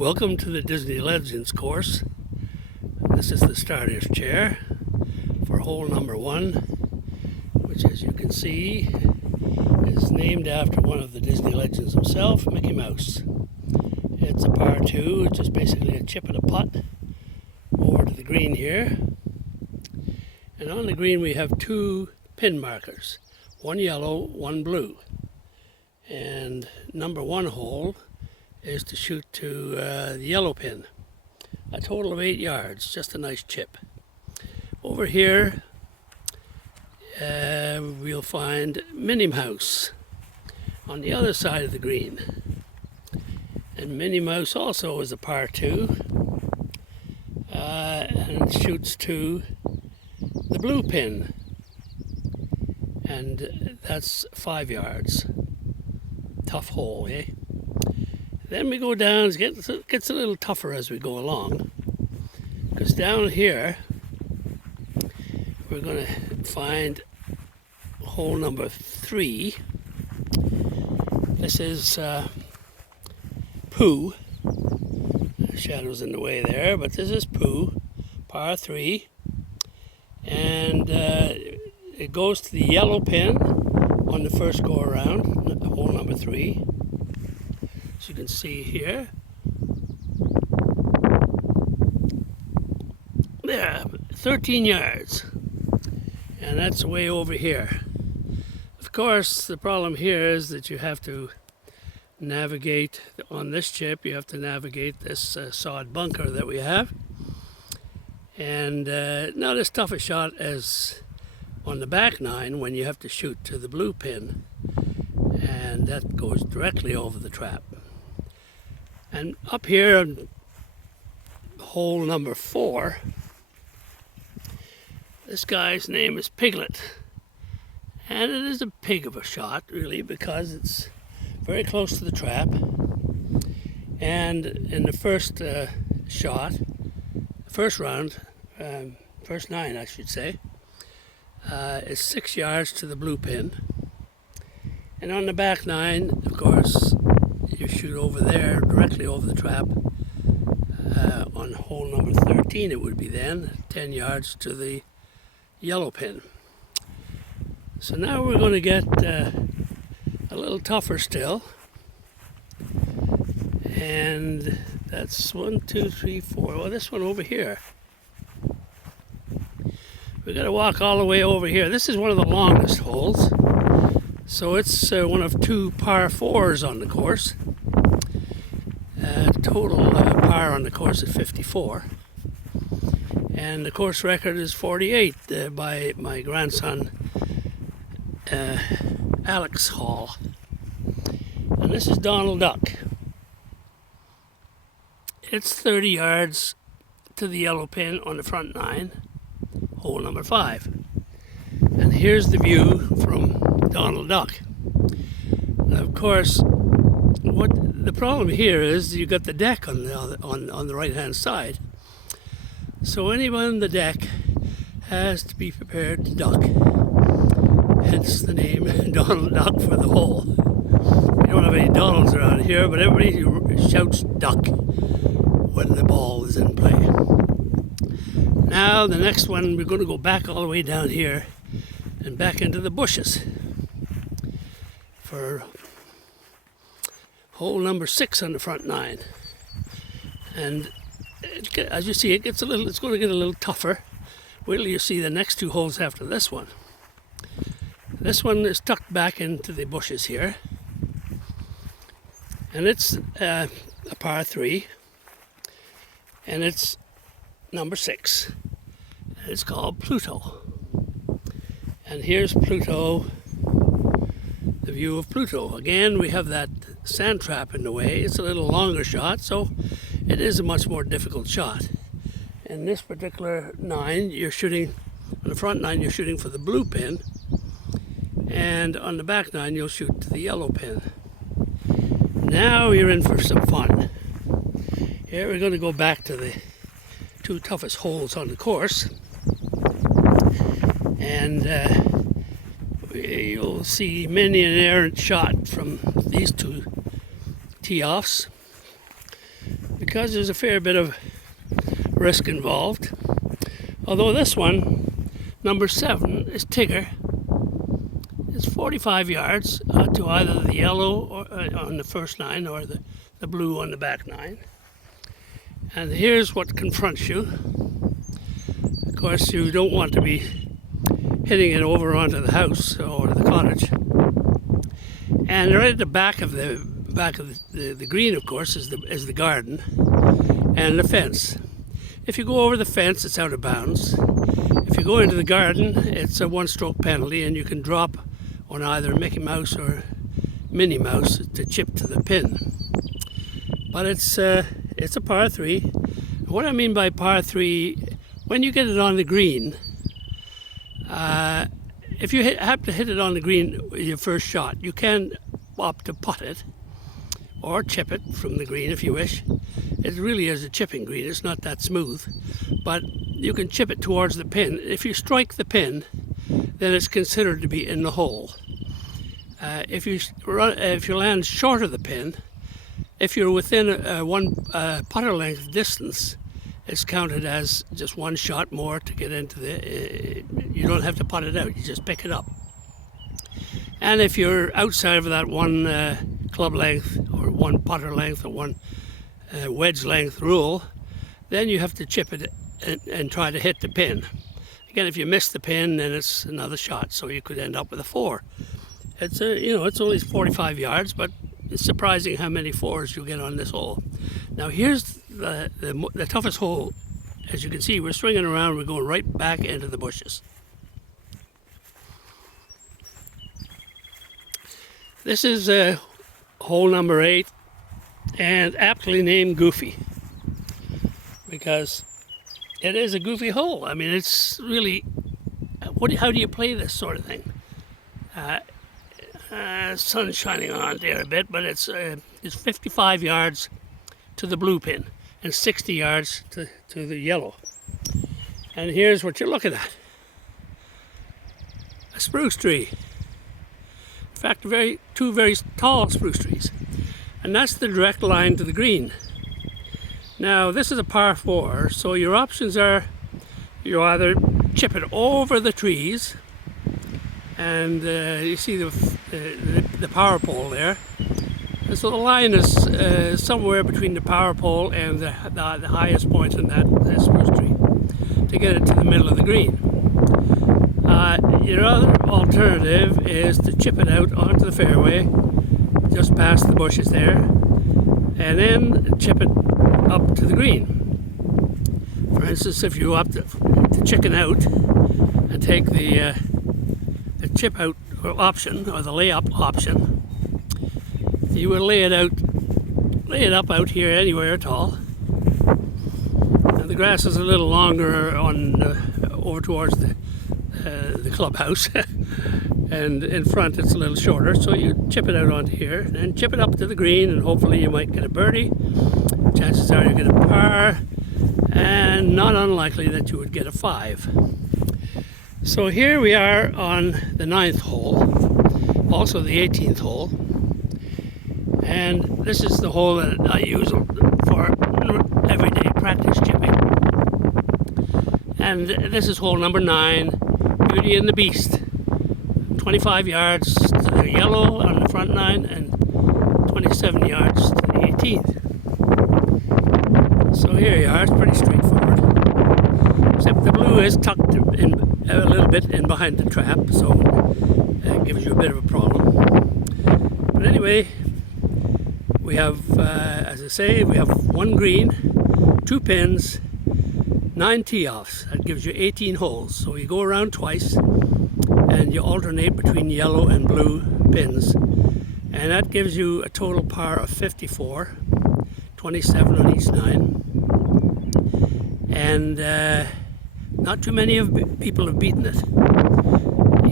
Welcome to the Disney Legends course. This is the starter's chair for hole number 1, which, as you can see, is named after one of the Disney Legends himself, Mickey Mouse. It's a par 2, it's just basically a chip and a putt over to the green here. And on the green we have 2 pin markers, one yellow, one blue. And number 1 hole is to shoot to the yellow pin. A total of 8 yards, just a nice chip. Over here we'll find Minnie Mouse on the other side of the green. And Minnie Mouse also is a par 2 and shoots to the blue pin. And that's 5 yards. Tough hole, eh? Then we go down, it gets a little tougher as we go along, because down here we're going to find hole number 3. This is Pooh. Shadow's in the way there, but this is Pooh, par 3, and it goes to the yellow pin on the first go around, hole number 3. As you can see here. There, 13 yards. And that's way over here. Of course, the problem here is that you have to navigate, on this chip, you have to navigate this sod bunker that we have. And not as tough a shot as on the back 9 when you have to shoot to the blue pin. And that goes directly over the trap. And up here on hole number 4, this guy's name is Piglet. And it is a pig of a shot, really, because it's very close to the trap. And in the first shot, first round, first 9 I should say, is 6 yards to the blue pin. And on the back 9, of course, you shoot over there, directly over the trap. On hole number 13 it would be then, 10 yards to the yellow pin. So now we're going to get a little tougher still. And that's 1, 2, 3, 4. Well, this one over here. We've got to walk all the way over here. This is one of the longest holes. So it's one of 2 par 4s on the course. Total par on the course is 54. And the course record is 48 by my grandson, Alex Hall. And this is Donald Duck. It's 30 yards to the yellow pin on the front 9, hole number 5. And here's the view from Donald Duck. Now, of course, what the problem here is you've got the deck on the right hand side. So anyone on the deck has to be prepared to duck. Hence the name Donald Duck for the hole. We don't have any Donalds around here, but everybody shouts duck when the ball is in play. Now the next one, we're going to go back all the way down here and back into the bushes for hole number 6 on the front 9. And as you see, it's going to get a little tougher. Wait till you see the next 2 holes after this one. This one is tucked back into the bushes here. And it's a par 3. And it's number 6. And it's called Pluto. And here's Pluto, the view of Pluto. Again, we have that sand trap in the way. It's a little longer shot, so it is a much more difficult shot. In this particular 9, you're shooting, on the front 9, you're shooting for the blue pin, and on the back 9, you'll shoot to the yellow pin. Now you're in for some fun. Here we're going to go back to the 2 toughest holes on the course, and you'll see many an errant shot from these 2 tee-offs. because there's a fair bit of risk involved. Although this one, number 7, is Tigger. It's 45 yards to either the yellow or, on the first 9 or the blue on the back 9. And here's what confronts you. Of course, you don't want to be hitting it over onto the house or the cottage. And right at the back of the green, of course, is the garden and the fence. If you go over the fence, it's out of bounds. If you go into the garden, it's a 1-stroke penalty, and you can drop on either Mickey Mouse or Minnie Mouse to chip to the pin. But it's a par 3. What I mean by par 3, when you get it on the green, if you have to hit it on the green with your first shot, you can opt to putt it or chip it from the green if you wish. It really is a chipping green, it's not that smooth, but you can chip it towards the pin. If you strike the pin, then it's considered to be in the hole. If you land short of the pin, if you're within one putter length distance, it's counted as just 1 shot more to get into the. You don't have to putt it out; you just pick it up. And if you're outside of that 1 club length or 1 putter length or 1 wedge length rule, then you have to chip it and try to hit the pin. Again, if you miss the pin, then it's another shot, so you could end up with a 4. It's it's only 45 yards, but it's surprising how many 4s you get on this hole. Now here's the toughest hole. As you can see, we're swinging around, we're going right back into the bushes. This is hole number 8, and aptly named Goofy, because it is a goofy hole. I mean, it's really, how do you play this sort of thing? Sun's shining on there a bit, but it's 55 yards to the blue pin and 60 yards to the yellow. And here's what you're looking at. A spruce tree. In fact, two very tall spruce trees. And that's the direct line to the green. Now, this is a par 4, so your options are you either chip it over the trees, and you see the power pole there. And so the line is somewhere between the power pole and the highest point in that spruce tree to get it to the middle of the green. Your other alternative is to chip it out onto the fairway, just past the bushes there, and then chip it up to the green. For instance, if you opt to chicken out and take the chip out option or the layup option, you will lay it up out here anywhere at all. And the grass is a little longer on over towards the clubhouse, and in front it's a little shorter. So you chip it out onto here and chip it up to the green, and hopefully you might get a birdie. Chances are you get a par, and not unlikely that you would get a 5. So here we are on the 9th hole, also the 18th hole, and this is the hole that I use for everyday practice chipping. And this is hole number 9, Beauty and the Beast. 25 yards to the yellow on the front 9 and 27 yards to the 18th. So here you are, it's pretty straightforward. Except the blue is tucked in a little bit in behind the trap, so it gives you a bit of a problem. But anyway, we have, as I say, we have 1 green, 2 pins, 9 tee-offs. That gives you 18 holes. So you go around twice, and you alternate between yellow and blue pins. And that gives you a total par of 54, 27 on each 9. And not too many people have beaten it.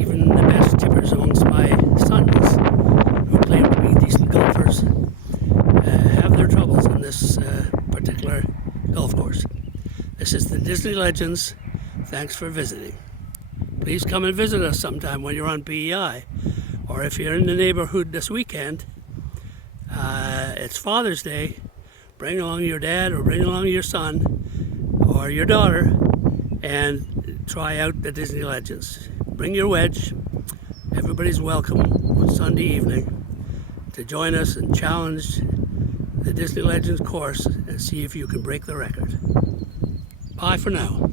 Even the best chippers amongst my sons, who claim to be decent golfers, have their troubles on this particular golf course. This is the Disney Legends. Thanks for visiting. Please come and visit us sometime when you're on PEI, or if you're in the neighborhood this weekend. It's Father's Day. bring along your dad or bring along your son or your daughter and try out the Disney Legends. Bring your wedge. Everybody's welcome on Sunday evening to join us and challenge the Disney Legends course and see if you can break the record. Bye for now.